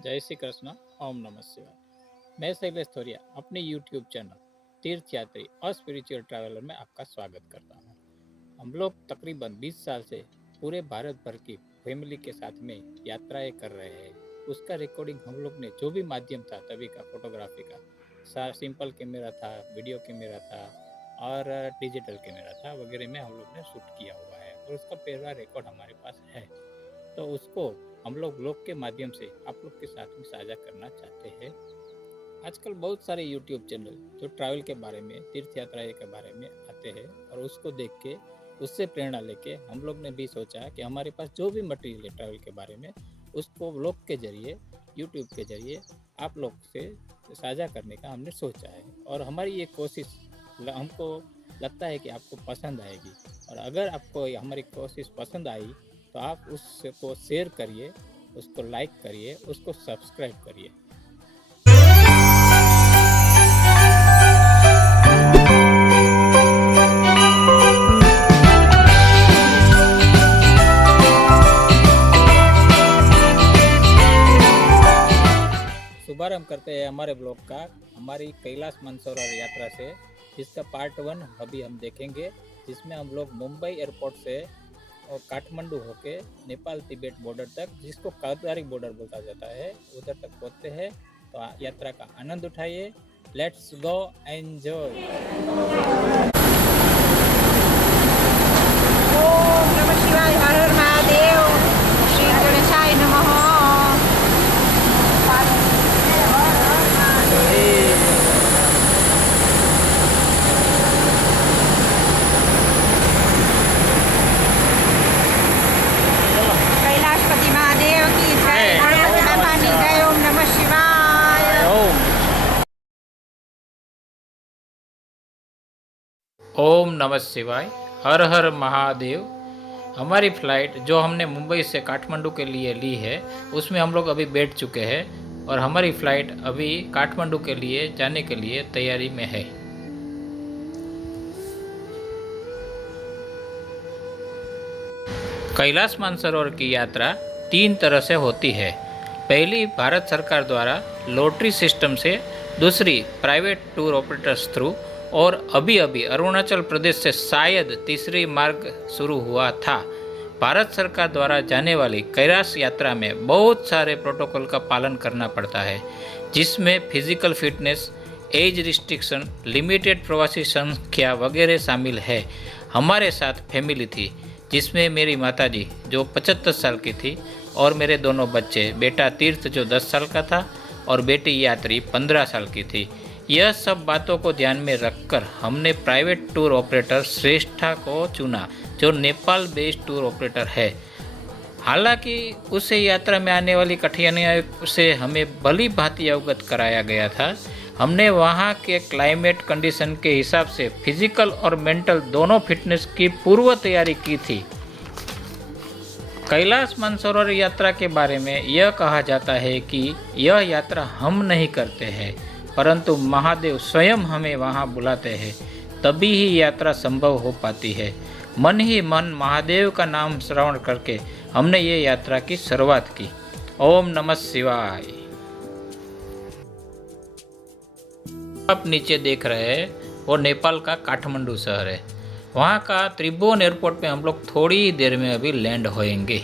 जय श्री कृष्ण। ओम नमः शिवाय। मैं शैलेश थोरिया अपने यूट्यूब चैनल तीर्थयात्री और स्पिरिचुअल ट्रैवलर में आपका स्वागत करता हूँ। हम लोग तकरीबन 20 साल से पूरे भारत भर की फैमिली के साथ में यात्राएं कर रहे हैं। उसका रिकॉर्डिंग हम लोग ने जो भी माध्यम था तभी का फोटोग्राफी का सिंपल कैमरा था, वीडियो कैमरा था और डिजिटल कैमरा था वगैरह में हम लोग ने शूट किया हुआ है और उसका पूरा रिकॉर्ड हमारे पास है। तो उसको हम लोग ब्लॉग के माध्यम से आप लोग के साथ में साझा करना चाहते हैं। आजकल बहुत सारे यूट्यूब चैनल जो ट्रैवल के बारे में, तीर्थ यात्रा के बारे में आते हैं और उसको देख के उससे प्रेरणा लेके हम लोग ने भी सोचा कि हमारे पास जो भी मटेरियल है ट्रैवल के बारे में उसको ब्लॉग के जरिए, यूट्यूब के जरिए आप लोग से साझा करने का हमने सोचा है। और हमारी ये कोशिश हमको लगता है कि आपको पसंद आएगी। और अगर आपको हमारी कोशिश पसंद आई तो आप उसको शेयर करिए, उसको लाइक करिए, उसको सब्सक्राइब करिए। शुभारंभ करते हैं हमारे ब्लॉग का हमारी कैलाश मानसरोवर यात्रा से, जिसका पार्ट 1 अभी हम देखेंगे, जिसमें हम लोग मुंबई एयरपोर्ट से और काठमांडू होके नेपाल तिब्बत बॉर्डर तक, जिसको कादारी बॉर्डर बोला जाता है, उधर तक पहुंचते हैं। तो यात्रा का आनंद उठाइए। Let's go enjoy. ओम नमः शिवाय। हर हर महादेव। श्री गणेशाय नमः। कैलाशपति महादेव की जय। गणपति बाबा की जय। ओम नमः शिवाय। ओम नमः शिवाय। हर हर महादेव। हमारी फ्लाइट जो हमने मुंबई से काठमांडू के लिए ली है उसमें हम लोग अभी बैठ चुके हैं और हमारी फ्लाइट अभी काठमांडू के लिए जाने के लिए तैयारी में है। कैलाश मानसरोवर की यात्रा 3 तरह से होती है। पहली भारत सरकार द्वारा लॉटरी सिस्टम से, दूसरी प्राइवेट टूर ऑपरेटर्स थ्रू और अभी अभी अरुणाचल प्रदेश से शायद तीसरी मार्ग शुरू हुआ था। भारत सरकार द्वारा जाने वाली कैलाश यात्रा में बहुत सारे प्रोटोकॉल का पालन करना पड़ता है, जिसमें physical fitness, age restriction, limited प्रवासी संख्या वगैरह शामिल है। हमारे साथ फैमिली थी, जिसमें मेरी माताजी जो 75 साल की थी और मेरे दोनों बच्चे, बेटा तीर्थ जो 10 साल का था और बेटी यात्री 15 साल की थी। यह सब बातों को ध्यान में रखकर हमने प्राइवेट टूर ऑपरेटर श्रेष्ठा को चुना, जो नेपाल बेस्ड टूर ऑपरेटर है। हालांकि उसे यात्रा में आने वाली कठिनाइयों से हमें भली भांति अवगत कराया गया था। हमने वहाँ के क्लाइमेट कंडीशन के हिसाब से फिजिकल और मेंटल दोनों फिटनेस की पूर्व तैयारी की थी। कैलाश मानसरोवर यात्रा के बारे में यह कहा जाता है कि यह यात्रा हम नहीं करते हैं, परंतु महादेव स्वयं हमें वहाँ बुलाते हैं, तभी ही यात्रा संभव हो पाती है। मन ही मन महादेव का नाम श्रवण करके हमने ये यात्रा की शुरुआत की। ओम नमः शिवाय। आप नीचे देख रहे हैं वो नेपाल का काठमांडू शहर है। वहाँ का त्रिभुवन एयरपोर्ट पे हम लोग थोड़ी देर में अभी लैंड होएंगे।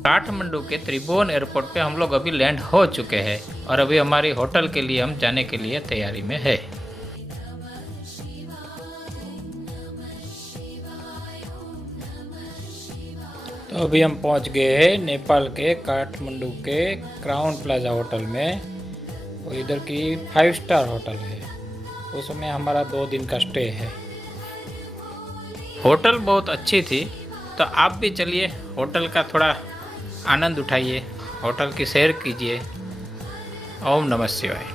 काठमांडू के त्रिभुवन एयरपोर्ट पे हम लोग अभी लैंड हो चुके हैं और अभी हमारी होटल के लिए हम जाने के लिए तैयारी में है। तो अभी हम पहुंच गए हैं नेपाल के काठमांडू के क्राउन प्लाजा होटल में। वो इधर की 5 स्टार होटल है, उसमें हमारा 2 दिन का स्टे है। होटल बहुत अच्छी थी, तो आप भी चलिए होटल का थोड़ा आनंद उठाइए, होटल की सैर कीजिए। ओम नमः शिवाय।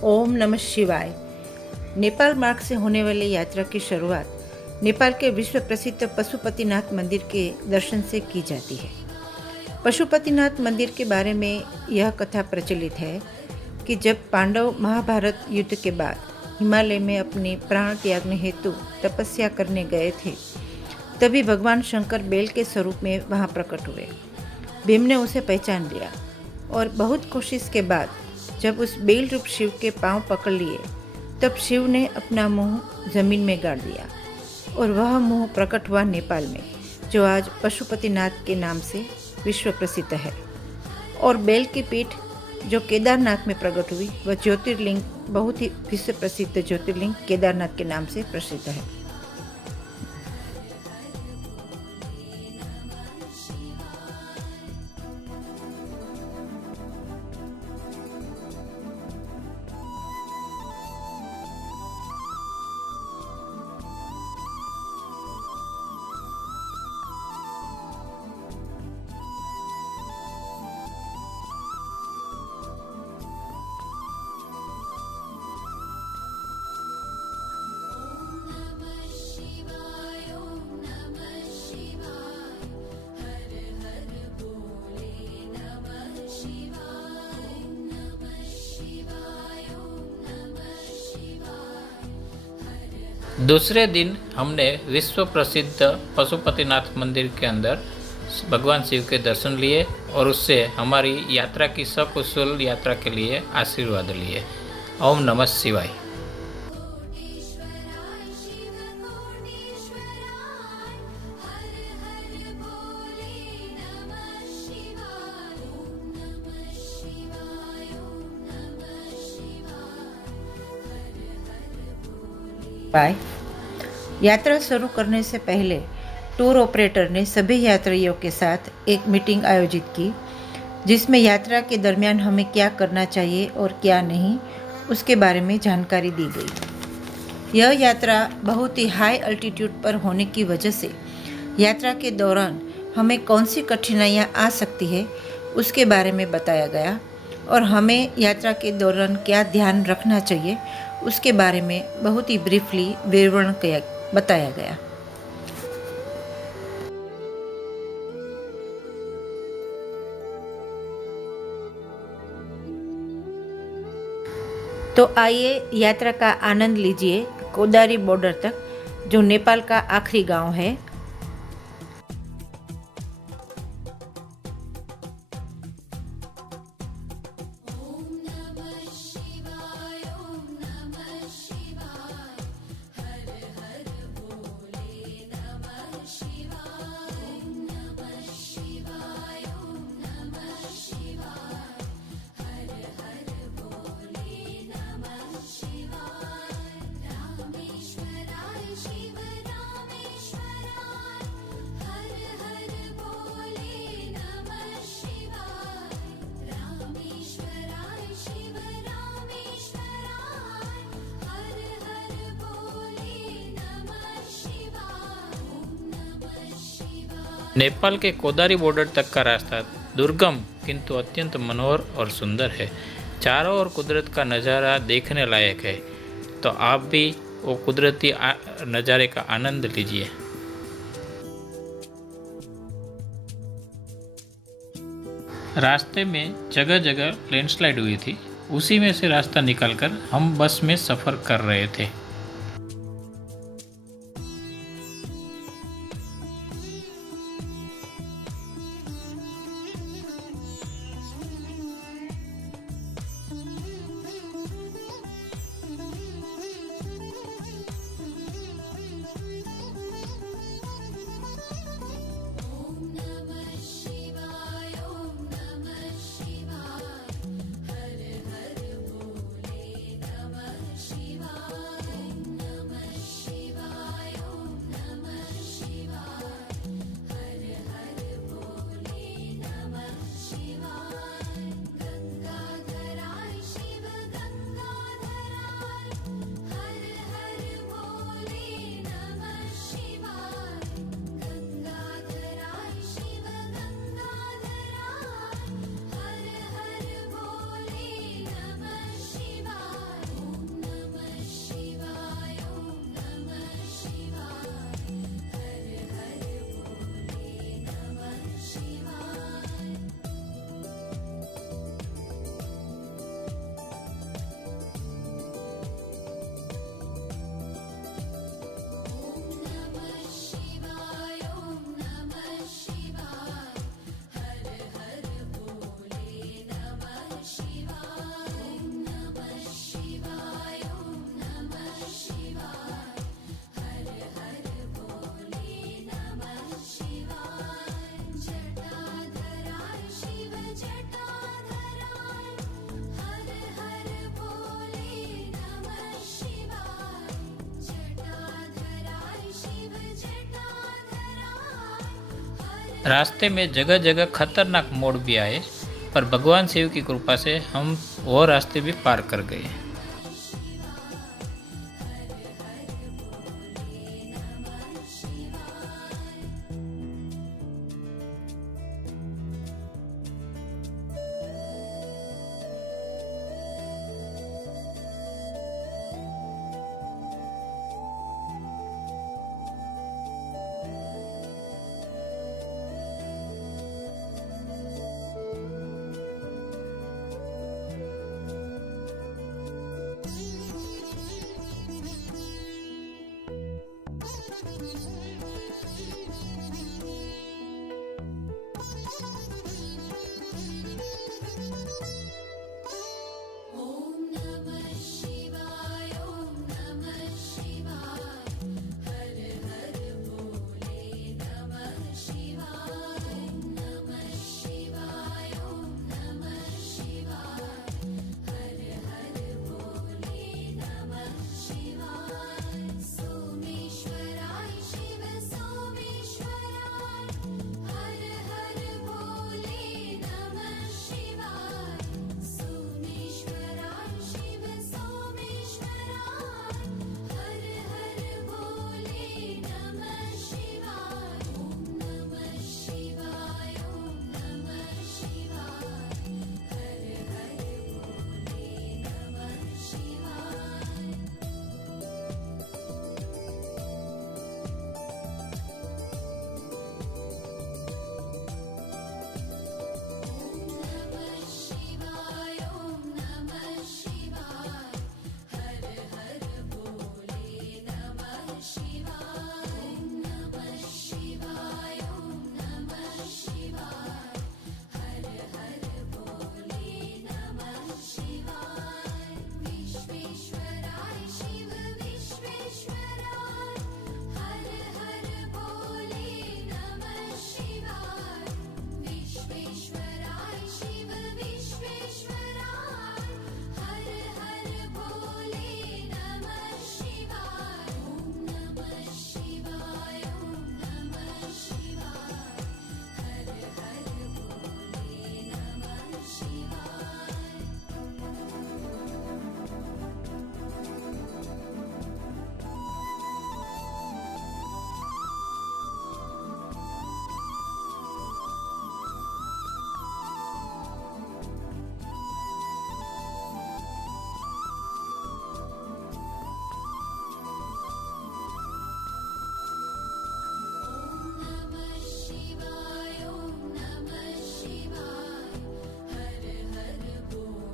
ओम नमः शिवाय। नेपाल मार्ग से होने वाली यात्रा की शुरुआत नेपाल के विश्व प्रसिद्ध पशुपतिनाथ मंदिर के दर्शन से की जाती है। पशुपतिनाथ मंदिर के बारे में यह कथा प्रचलित है कि जब पांडव महाभारत युद्ध के बाद हिमालय में अपने प्राण त्यागने हेतु तपस्या करने गए थे, तभी भगवान शंकर बेल के स्वरूप में वहाँ प्रकट हुए। भीम ने उसे पहचान लिया और बहुत कोशिश के बाद जब उस बेल रूप शिव के पांव पकड़ लिए, तब शिव ने अपना मुंह जमीन में गाड़ दिया और वह मुंह प्रकट हुआ नेपाल में, जो आज पशुपतिनाथ के नाम से विश्व प्रसिद्ध है। और बेल की पीठ जो केदारनाथ में प्रकट हुई, वह ज्योतिर्लिंग बहुत ही विश्व प्रसिद्ध ज्योतिर्लिंग केदारनाथ के नाम से प्रसिद्ध है। दूसरे दिन हमने विश्व प्रसिद्ध पशुपतिनाथ मंदिर के अंदर भगवान शिव के दर्शन लिए और उससे हमारी यात्रा की सकुशल यात्रा के लिए आशीर्वाद लिए। ओम नमः शिवाय। यात्रा शुरू करने से पहले टूर ऑपरेटर ने सभी यात्रियों के साथ एक मीटिंग आयोजित की, जिसमें यात्रा के दरमियान हमें क्या करना चाहिए और क्या नहीं, उसके बारे में जानकारी दी गई। यह यात्रा बहुत ही हाई अल्टीट्यूड पर होने की वजह से यात्रा के दौरान हमें कौन सी कठिनाइयाँ आ सकती है, उसके बारे में बताया गया और हमें यात्रा के दौरान क्या ध्यान रखना चाहिए, उसके बारे में बहुत ही ब्रीफली विवरण बताया गया। तो आइए यात्रा का आनंद लीजिए कोदारी बॉर्डर तक, जो नेपाल का आखिरी गांव है। नेपाल के कोदारी बॉर्डर तक का रास्ता दुर्गम किंतु अत्यंत मनोहर और सुंदर है। चारों ओर कुदरत का नज़ारा देखने लायक है, तो आप भी वो कुदरती नज़ारे का आनंद लीजिए। रास्ते में जगह जगह लैंडस्लाइड हुई थी, उसी में से रास्ता निकालकर हम बस में सफ़र कर रहे थे। रास्ते में जगह जगह खतरनाक मोड़ भी आए, पर भगवान शिव की कृपा से हम वो रास्ते भी पार कर गए।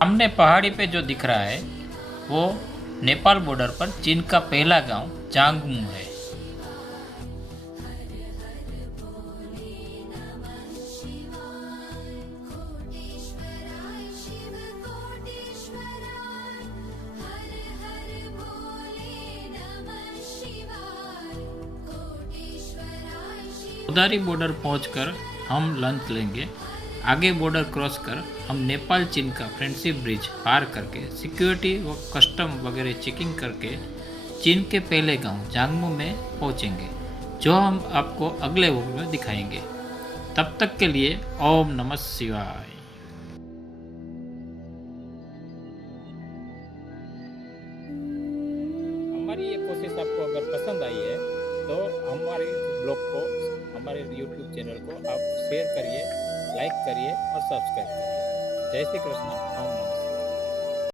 सामने पहाड़ी पे जो दिख रहा है वो नेपाल बॉर्डर पर चीन का पहला गांव जांगमू है। उदारी बॉर्डर पहुंचकर हम लंच लेंगे। आगे बॉर्डर क्रॉस कर हम नेपाल चीन का फ्रेंडशिप ब्रिज पार करके सिक्योरिटी व कस्टम वगैरह चेकिंग करके चीन के पहले गांव जांगमू में पहुंचेंगे, जो हम आपको अगले व्लॉग में दिखाएंगे। तब तक के लिए ओम नमः शिवाय। हमारी ये कोशिश आपको अगर पसंद आई है तो हमारे ब्लॉग को, हमारे YouTube चैनल को आप शेयर करिए, लाइक करिए और सब्सक्राइब करिए। जय श्री कृष्ण। ओम नमः।